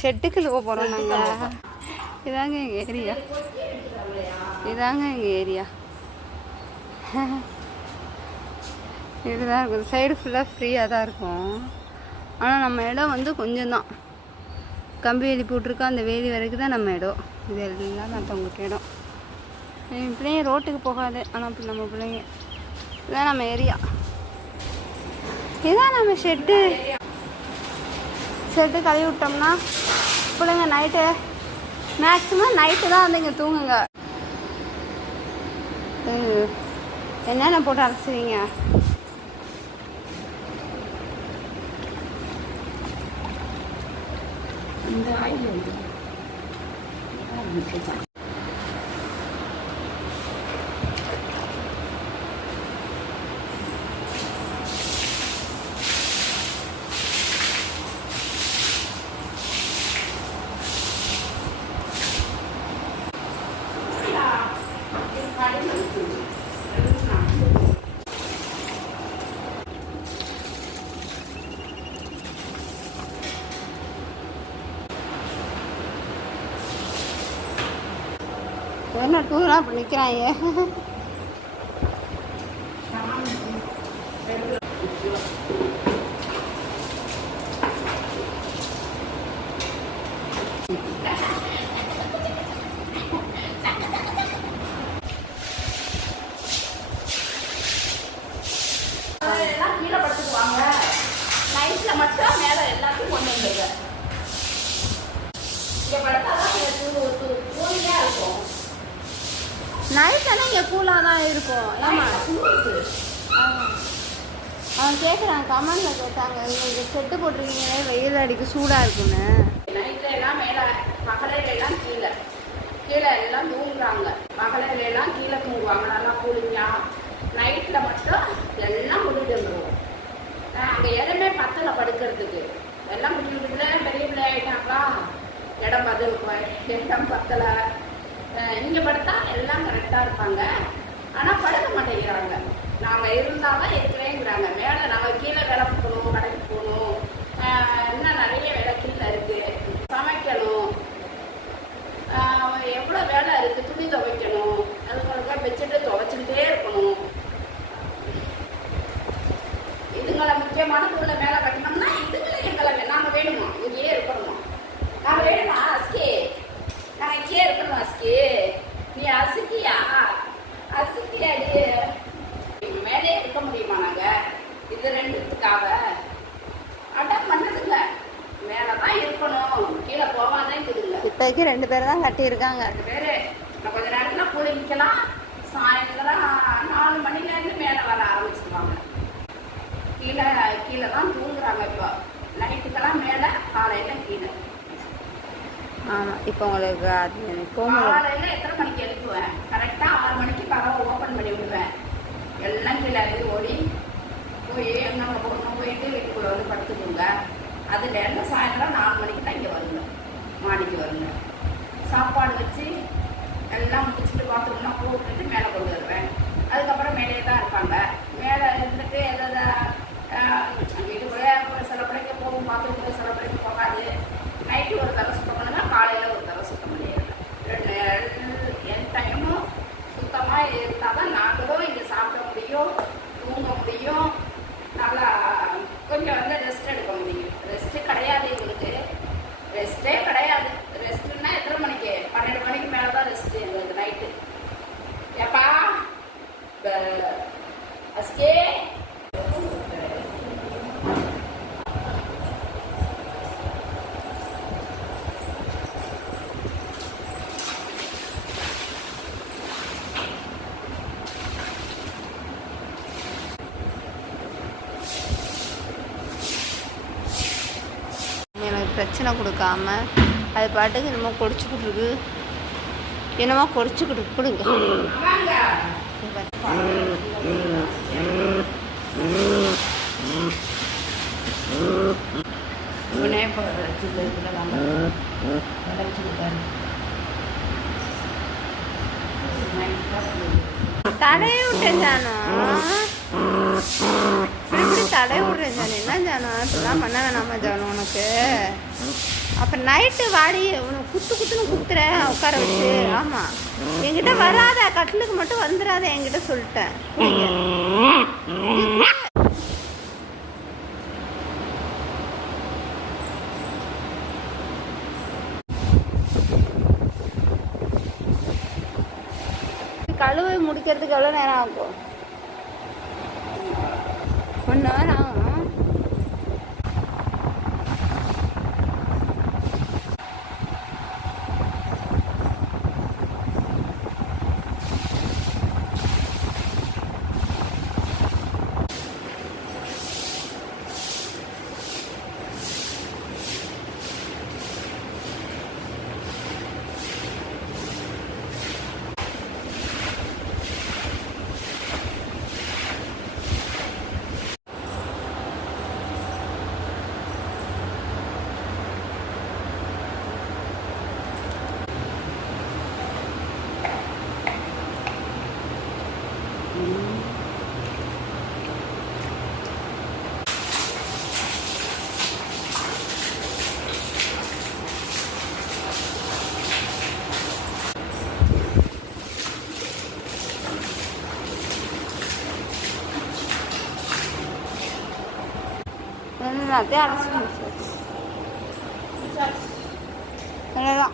ஷெட்டுக்கு போக போகிறோம் நாங்கள் இதாங்க எங்கள் ஏரியா. இதாங்க எங்கள் ஏரியா. இதுதான் இருக்கும் சைடு ஃபுல்லாக ஃப்ரீயாக தான் இருக்கும். ஆனால் நம்ம இடம் வந்து கொஞ்சம் தான். கம்பி வேலி போட்டிருக்கோம். அந்த வேலி வரைக்கும் தான் நம்ம இடம். இது எல்லாம் மற்றவங்களுக்கு இடம். என் பிள்ளைங்க ரோட்டுக்கு போகாது. ஆனால் நம்ம பிள்ளைங்க. இதுதான் நம்ம ஏரியா. இதான் நம்ம ஷெட்டு. ஷெட்டு கழுவி விட்டோம்னா பிள்ளைங்க நைட்டு மேக்ஸிமம் நைட்டு தான் வந்து இங்கே தூங்குங்க. என்னென்ன போட்டு அரைச்சிவீங்க இந்த ஆயில் என்ன டூராக அப்படி நிற்கிறாங்க எல்லாம் கீழே படுத்துக்குவாங்க நைட்ல மட்டும் மேல எல்லாத்தையும் கொண்டு இருக்கும் நைட் ஆனால் இங்கே கூலாக தான் இருக்கும். ஏமா அவன் கேட்குறான் கமெண்டில் கேட்டாங்க நீங்கள் செட்டு போட்டிருக்கீங்களே வெயில் அடிக்க சூடாக இருக்குன்னு. நைட்டில் எல்லாம் மேலே பகலையில எல்லாம் கீழே. கீழே எல்லாம் தூங்குறாங்க. பகலையில எல்லாம் கீழே தூங்குவாங்க. நல்லா கூலிங்கா நைட்டில் மட்டும் எல்லாம் முடிட்டு அங்கே அங்க இடமே பத்தல படுக்கிறதுக்கு. எல்லாம் முடிவு பெரிய பிள்ளை ஆகிட்டாங்களா இடம் பதில் இடம் பத்தலை. இங்க படுத்தா எல்லாம் கரெக்டாக இருப்பாங்க. ஆனால் படுக்க மாட்டேங்கிறாங்க. நாங்கள் இருந்தால் தான் இருக்கிறேங்கிறாங்க மேலே நாங்கள் கீழே வேலை போகணும் கடைக்கு போகணும். இன்னும் நிறைய வேலை கீழே இருக்குது சமைக்கணும். எவ்வளோ வேலை இருக்குது துணி துவைக்கணும். அதுங்களுக்கு வச்சுட்டு துவைச்சிக்கிட்டே இருக்கணும். இதுங்களை முக்கியமான பொருளை மேலே கட்டணும்னா இதுங்களை எங்களை நாங்கள் வேணுமா? இங்கேயே இருக்கணுமா? நாங்கள் வேணுமா? அஸ்கி நீ அசுக்கியா? அசுக்கியா நீ மேலே இருக்க முடியுமா நாங்க? இது ரெண்டுத்துக்காக அதான் பண்ணதுங்க மேலே தான் இருக்கணும். கீழே போகாதேங்குதுங்க இப்போதைக்கு ரெண்டு பேர் தான் கட்டியிருக்காங்க. ரெண்டு பேரு. இன்னும் கொஞ்ச நேரத்துல கூலி நிக்கலாம். சாயந்தரம் நாலு மணில இருந்து மேலே வர ஆரம்பிச்சிருவாங்க. கீழே கீழே தான் தூங்குறாங்க இப்போ. நைட்டுக்கெல்லாம் மேலே காலையில கீழே. ஆமாம் இப்போ உங்களுக்கு அது கோமல் எத்தனை மணிக்கு எழுப்புவேன்? கரெக்டா ஆறு மணிக்கு கதவை ஓப்பன் பண்ணி விடுவேன். எல்லாம் கீழே இறங்கி ஓடி போய் எங்க போகணும் போயிட்டு வீட்டுக்குள்ளே வந்து படுத்துக்கோங்க. அது இருந்து சாயந்தரம் நாலு மணிக்கு தான் இங்கே வருங்க மாடிக்கு வருங்க சாப்பாடு வச்சு எல்லாம் முடிச்சுட்டு பாத்ரூம்லாம் போட்டுட்டு மேலே கொண்டு வருவேன் அதுக்கப்புறம் மேலே தான் இருப்பாங்க மேலே இருந்துட்டு எதாவது வீட்டுக்குள்ளே சில பிள்ளைங்க போகும் பாத்ரூம் சில பிள்ளைங்க போகாது நைட்டு ஒரு தடவை சுத்தம் பண்ணுவேன் காலையில் ஒரு தடவை சுத்தம் பண்ணிடுவேன் ரெண்டு என் டைமும் சுத்தமாக இருந்தால் தான் நாங்களும் இங்கே சாப்பிட முடியும் தூங்க முடியும் நல்லா கொஞ்சம் வந்து ரெஸ்ட் எடுக்க முடியும் ரெஸ்ட்டு கிடையாது எங்களுக்கு ரெஸ்ட்டே கிடையாது ரெஸ்ட்டுன்னா எத்தனை மணிக்கு பன்னெண்டு மணிக்கு மேலே தான் ரெஸ்ட்டு எங்களுக்கு நைட்டு ஏப்பா எனக்கு பிரச்சனை கொடுக்காம அது பாட்டுக்கு என்னமோ கொடிச்சுக்கிட்டு இருக்கு. என்னமோ கொடிச்சுக்கிட்டு கொடுங்க. இவனே இப்போ வச்சுட்டு விட்டேன் இப்படி இப்படி விடுறேன் ஜானு. என்ன ஜானா? இப்படிலாம் பண்ண வேணாமா ஜானு உனக்கு? அப்போ நைட்டு வாடி உனக்கு குத்து குத்துன்னு குத்துறேன் உட்கார வச்சு. ஆமாம் என்கிட்ட வராத கட்டிலுக்கு மட்டும் வந்துடாத என்கிட்ட சொல்லிட்டேன். கழுவை முடிக்கிறதுக்கு எவ்வளோ நேரம் ஆகும்? なんで争うんですよ。それが。